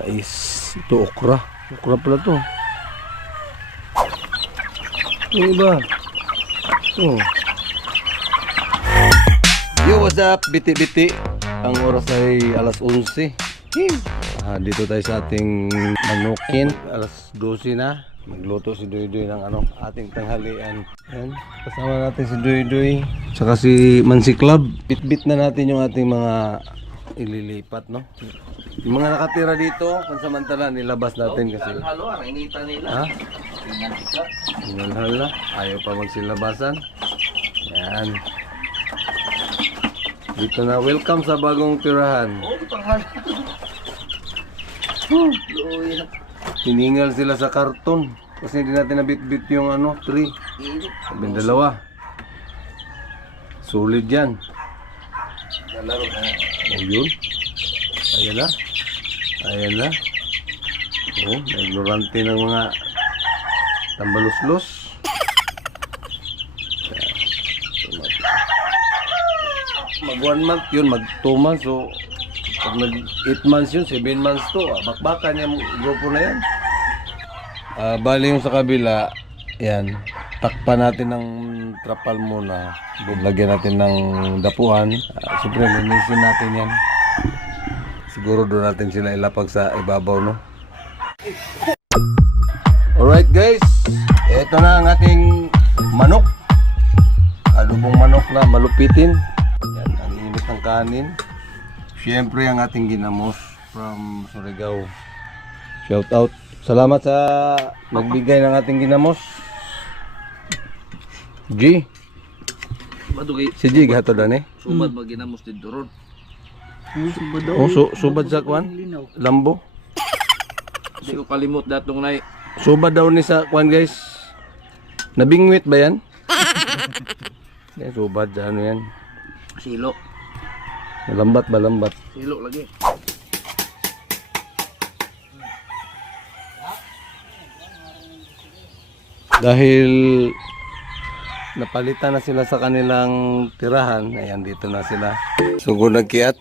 Mais. Ito okra. Okra pala to. Yung iba. Oh. Yo, what's up? Biti-biti. Ang oras ay alas 11. Dito tayo sa ating manukin. Alas 12 na. Magluto si Doy-Doy ng ating tanghalian. Ayan. Kasama natin si Doy-Doy. Saka si Mansi Club. Bit-bit na natin yung ating mga ililipat, no? Yung mga nakatira dito, pansamantala nilabas natin kasi. Halo, ang inita nila. Ha? Hinalhal na. Ayaw pa magsilabasan. Ayan. Dito na. Welcome sa bagong tirahan. Oh, panghal. Hiningal sila sa karton. Kasi hindi natin nabit-bit yung tree. Sabing dalawa. Solid yan. Nalaro na. O yun. Ayan na. Ayan na. O, nagnorante ng mga tambaluslos. Mag 1 month yun, mag 2 months. So, pag nag 8 months yun, 7 months to. Bakbakan yung grupo na yan. Bali yung sa kabila, yan. Takpan natin ng trapal muna. Lagyan natin ng dapuan. Siyempre, linisin natin yan. Siguro doon natin sila ilapag sa ibabaw, no? Alright guys, ito na ang ating manok. Adobong manok na malupitin. Yan, ang init ng kanin. Siyempre ang ating ginamos from Surigao. Shout out. Salamat sa nagbigay ng ating ginamos. G. Madugay. Si G gato dan eh. Sumad maginamos din doron. Oh, subad sa kwan? Lambo. Hindi ko kalimot datong nay. Subad daw ni sa kwan guys. Nabingwit ba yan? Yan, subad sa yan. Silo. Lambat ba lambat? Silo lagi. Dahil napalitan na sila sa kanilang tirahan, ayan dito na sila. Sugod nagkiat.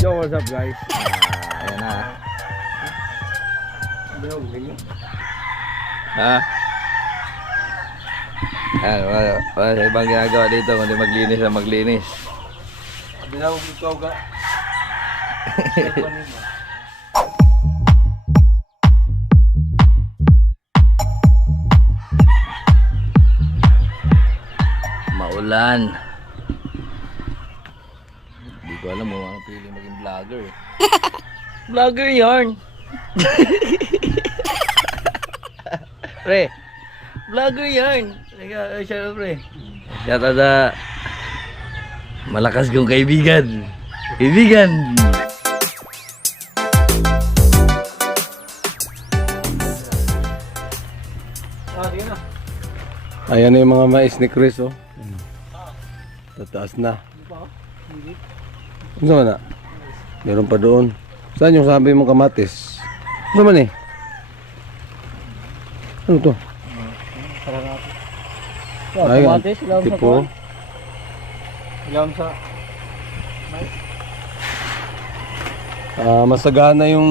Yo, what's up guys? Ayan na. Ha? Wala sa ibang ginagawa dito kundi maglinis na maglinis. Binawag ikaw ka. Maulan. Hindi ko alam mo ang piling maging vlogger eh. Vlogger yarn. Pre, vlogger yarn. Siya pre. Siya tada malakas kong kaibigan. Kaibigan. Ayan na yung mga mais ni Chris, oh. Tataas na. Ano na? Meron pa doon. Saan yung sabi mong kamatis? Ano man eh? Ano to? Ay, tipo. Ilam sa Masagana yung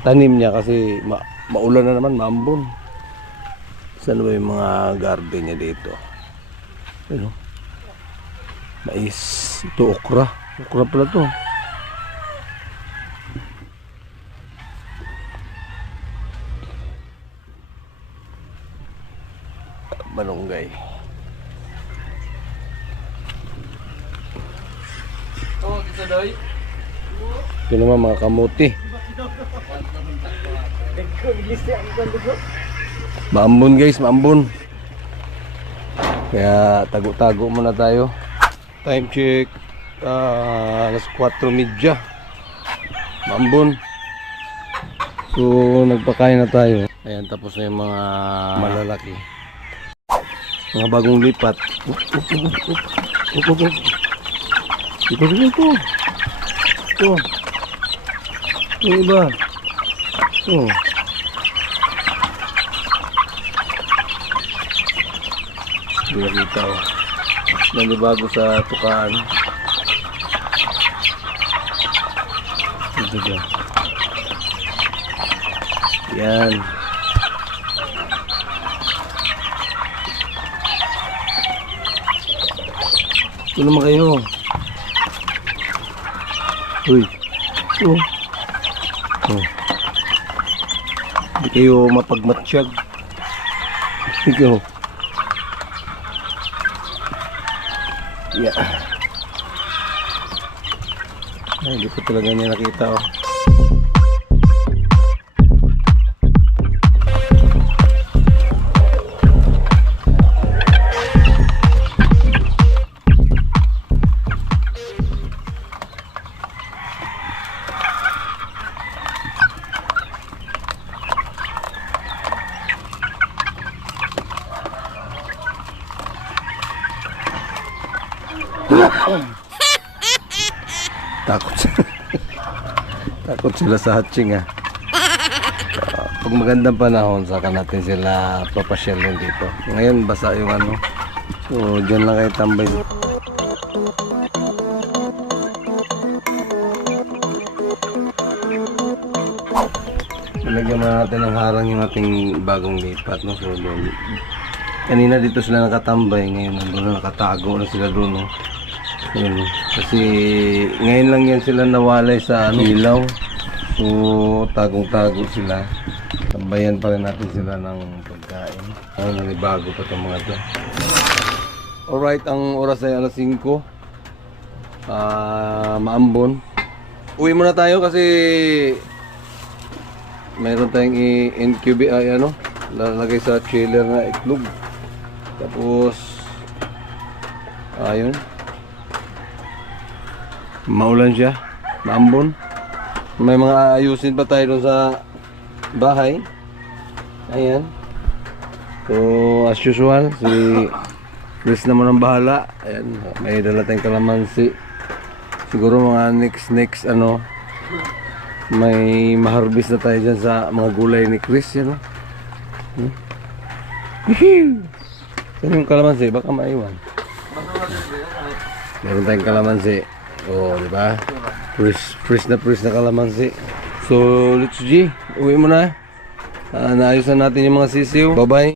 tanim niya kasi maulan na naman, maambon. Saan ba yung mga garden niya dito? Ano? Mais. Ito okra. Okra pala to. Malunggay. oh, dito doy. Ito naman mga kamuti. Maambon guys, maambon. Kaya tago-tago muna tayo. Time check. Alas 4:30. Maambon. So nagpakain na tayo. Ayan, tapos na yung mga malalaki. Mga bagong lipat. Ito. Ito. Yung iba. Ito. Hindi nakita oh. Nanibago sa tukaan. Ito dyan. Yan. Ito naman kayo. Uy. Oh. Oh. Hindi kayo mapagmatsyag. Ikaw. Yeah. Ay, hindi ko talaga niya nakita oh. Takot sila. Takot sila sa hatching ah. Pag magandang panahon, saka natin sila papasyalin dito. Ngayon basa yung ano. So dyan lang kayo tambay. Nilagyan na natin ng harang yung ating bagong lipat, no? So doon. Kanina dito sila nakatambay, ngayon nandun na nakatago na sila doon, no? Yun. Kasi ngayon lang yan sila nawalay sa ano, ilaw. So tagong-tago sila. Tambayan pa rin natin sila ng pagkain. Nanibago pa itong mga ito. Alright, ang oras ay alas 5. Maambon. Uwi muna tayo kasi mayroon tayong i-incubate ay ano, lalagay sa chiller na itlog. Tapos ayun. Maulan siya, maambon. May mga ayusin pa tayo doon sa bahay. Ayan. So as usual, si Chris naman ang bahala. Ayan, may dala tayong kalamansi. Siguro mga next ano, may maharbis na tayo dyan sa mga gulay ni Chris, yan o. Saan yung kalamansi? Baka maiwan. Meron tayong kalamansi. Oh, di ba? Fresh na kalamansi. So, let's G, uwi mo na. Naayos na natin yung mga sisiw. Bye-bye.